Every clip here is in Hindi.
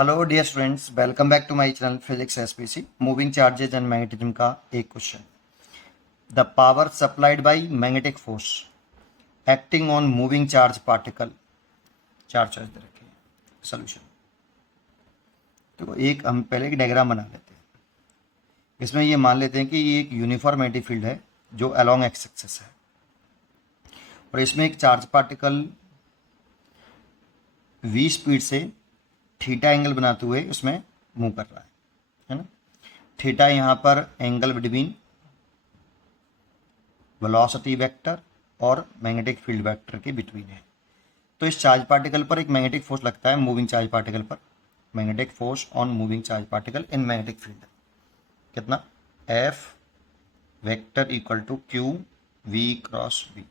Hello dear students, welcome back to my channel physics SPC. Moving charges and magnetism का एक question. The power supplied by magnetic force acting on moving charge particle. चार चॉइस दे रखे हैं। सोल्यूशन देखो, एक हम पहले एक डायग्राम बना लेते हैं। इसमें ये मान लेते हैं कि ये एक यूनिफॉर्म मैग्नेटिक फील्ड है जो अलोंग एक्स एक्सिस है, और इसमें एक चार्ज पार्टिकल v स्पीड से थीटा एंगल बनाते हुए उसमें मूव कर रहा है ना। थीटा यहाँ पर एंगल बिटवीन वेलोसिटी वेक्टर और मैग्नेटिक फील्ड वेक्टर के बिटवीन है। तो इस चार्ज पार्टिकल पर एक मैग्नेटिक फोर्स लगता है, मूविंग चार्ज पार्टिकल पर magnetic force on moving charge particle in magnetic field कितना, F vector equal to Q V cross V.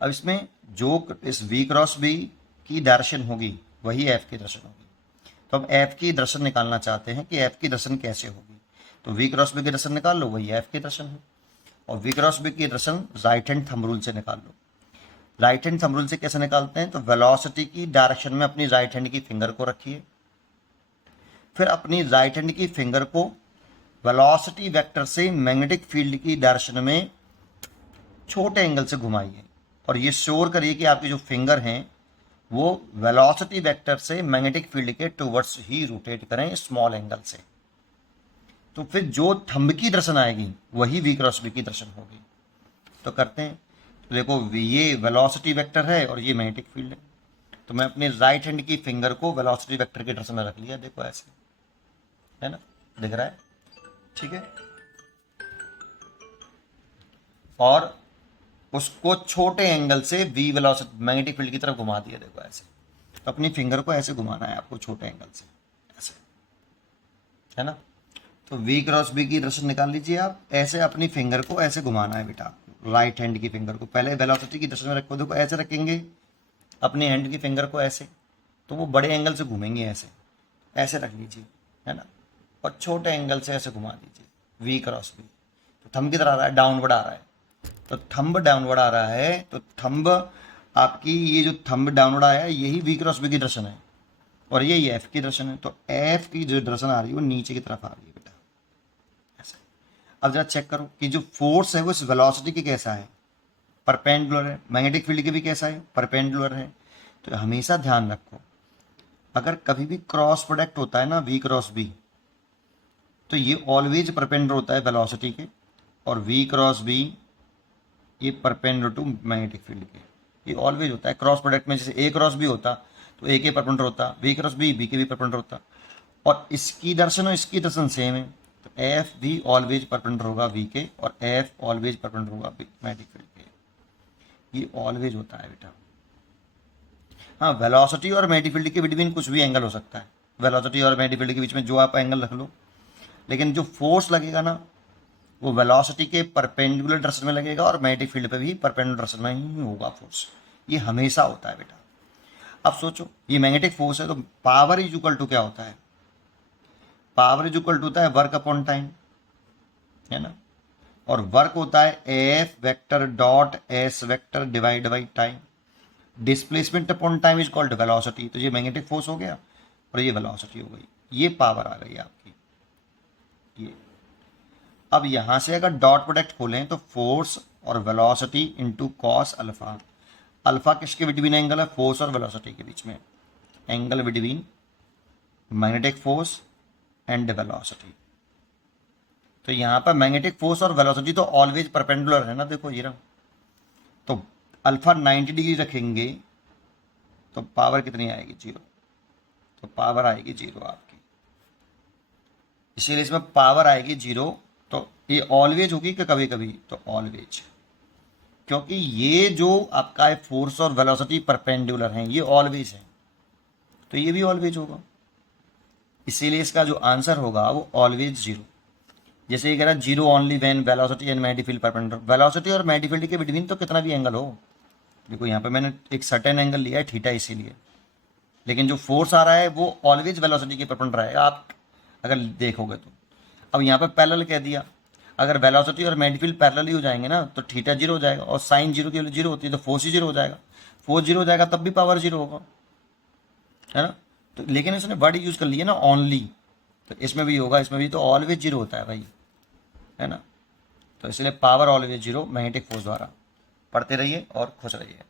अब इसमें जो इस v क्रॉस v की डायरेक्शन होगी वही f की डायरेक्शन होगी। तो अब f की डायरेक्शन निकालना चाहते हैं कि f की डायरेक्शन कैसे होगी, तो v क्रॉस v की डायरेक्शन निकाल लो, वही f की डायरेक्शन है। और v क्रॉस v की direction right hand thumb rule से निकाल लो। राइट हैंड थंब रूल से कैसे निकालते हैं, तो वेलोसिटी की डायरेक्शन में अपनी राइट हैंड की फिंगर को रखिए, फिर अपनी राइट हैंड की फिंगर को वेलोसिटी वेक्टर से मैग्नेटिक फील्ड की डायरेक्शन में छोटे एंगल से घुमाइए, और ये श्योर करिए कि आपकी जो फिंगर हैं वो वेलोसिटी वेक्टर से मैग्नेटिक फील्ड के टुवर्ड्स ही रोटेट करें स्मॉल एंगल से। तो फिर जो थंब की दर्शन आएगी वही v क्रॉस v की दर्शन होगी। तो करते हैं। तो देखो, ये वेलोसिटी वेक्टर है और ये मैग्नेटिक फील्ड है। तो मैं अपने राइट हैंड की फिंगर को वेलोसिटी वेक्टर की दर्शन में रख लिया, देखो ऐसे, है ना, दिख रहा है, ठीक है। और उसको छोटे एंगल से v वेलोसिटी मैग्नेटिक फील्ड की तरफ घुमा दिया, देखो ऐसे। तो अपनी फिंगर को ऐसे घुमाना है आपको छोटे एंगल से, ऐसे, है ना। तो v क्रॉस v की डायरेक्शन निकाल लीजिए आप। ऐसे अपनी फिंगर को ऐसे घुमाना है बेटा, राइट हैंड की फिंगर को पहले वेलोसिटी की डायरेक्शन में रखो, देखो ऐसे रखेंगे अपनी हैंड की फिंगर को ऐसे, तो वो बड़े एंगल से घूमेंगे, ऐसे ऐसे रख लीजिए, है ना। और छोटे एंगल से ऐसे घुमा दीजिए v क्रॉस v। तो थंब किधर आ रहा है, डाउनवर्ड आ रहा है। तो थंब डाउनवर्ड आ रहा है, तो थंब आपकी ये जो थंब डाउनवर्ड आया है यही v क्रॉस v की डायरेक्शन है, और यही f की डायरेक्शन है। तो f की जो डायरेक्शन आ रही है वो नीचे की तरफ आ रही है बेटा, ऐसे। अब जरा चेक करो कि जो फोर्स है वो इस वेलोसिटी की कैसा है, परपेंडिकुलर है। मैग्नेटिक फील्ड के भी कैसा है, परपेंडिकुलर है। तो हमेशा ध्यान रखो, अगर कभी भी क्रॉस प्रोडक्ट होता है ना v क्रॉस v, तो ये ऑलवेज परपेंडिकुलर होता है वेलोसिटी के, और v क्रॉस v ये परपेंडिकुलर टू मैग्नेटिक फील्ड के, ये ऑलवेज होता है। क्रॉस प्रोडक्ट में जैसे a क्रॉस b होता तो a के परपेंडिकुलर होता, v क्रॉस b b के भी परपेंडिकुलर होता, और इसकी दर्शन और इसकी दर्शन सेम है। तो एफ भी ऑलवेज परपेंडिकुलर होगा v के, और एफ ऑलवेज परपेंडिकुलर होगा मैग्नेटिक फील्ड के। ये ऑलवेज होता है बेटा। हाँ, वेलोसिटी और मैग्नेटिक फील्ड के बिटवीन कुछ भी एंगल हो सकता है, वेलोसिटी और मैग्नेटिक फील्ड के बीच में जो आप एंगल रख लो, लेकिन जो फोर्स लगेगा ना वो वेलोसिटी के परपेंडिकुलर डायरेक्शन में लगेगा, और मैग्नेटिक फील्ड पे भी परपेंडिकुलर डायरेक्शन में ही होगा फोर्स। ये हमेशा होता है बेटा। अब सोचो, ये मैग्नेटिक फोर्स है, तो पावर इज इक्वल टू क्या होता है, पावर इज इक्वल टू होता है वर्क अपॉन टाइम, है ना। और वर्क होता है F vector dot S vector divide by time. Displacement upon time is called velocity. तो ये मैग्नेटिक फोर्स हो गया और ये वेलोसिटी हो गई, ये पावर आ गई आपकी, ये। अब यहां से अगर डॉट प्रोडक्ट खोलें तो फोर्स और velocity into cos alpha. Alpha किसके बिटवीन एंगल है, फोर्स और वेलोसिटी के बीच में, angle between magnetic force and velocity. तो यहां पर मैग्नेटिक फोर्स और वेलोसिटी तो ऑलवेज परपेंडिकुलर है ना, देखो ये रहा। तो अल्फा 90 डिग्री रखेंगे तो पावर कितनी आएगी, जीरो। तो पावर आएगी जीरो आपकी, इसीलिए इसमें पावर आएगी जीरो। तो ये ऑलवेज होगी कि कभी कभी, तो ऑलवेज, क्योंकि ये जो आपका है फोर्स और वेलोसिटी परपेंडिकुलर हैं, ये ऑलवेज है, तो ये भी ऑलवेज होगा। इसीलिए इसका जो आंसर होगा वो ऑलवेज जीरो। जैसे ये कह रहा है zero only when velocity and magnetic field perpendicular. Velocity और मैग्नेटिक फील्ड के बिटवीन तो कितना भी एंगल हो, देखो यहाँ पे मैंने एक सर्टेन एंगल लिया है थीटा, इसीलिए, लेकिन जो फोर्स आ रहा है वो ऑलवेज वेलोसिटी के परपेंडिकुलर रहेगा, आप अगर देखोगे तो। अब यहाँ पे पैरेलल कह दिया, अगर वेलोसिटी और मैग्नेटिक फील्ड पैरेलल ही हो जाएंगे ना तो थीटा जीरो हो जाएगा, और साइन जीरो की वैल्यू जीरो होती है, तो फोर्स ही जीरो हो जाएगा। फोर्स जीरो हो जाएगा तब भी पावर जीरो होगा। है ना। तो लेकिन इसने वर्ड यूज़ कर लिया ना ओनली, तो इसमें भी होगा, इसमें भी तो ऑलवेज जीरो होता है भाई, है ना। तो इसलिए power always zero magnetic force द्वारा। पढ़ते रहिए और खुश रहिए।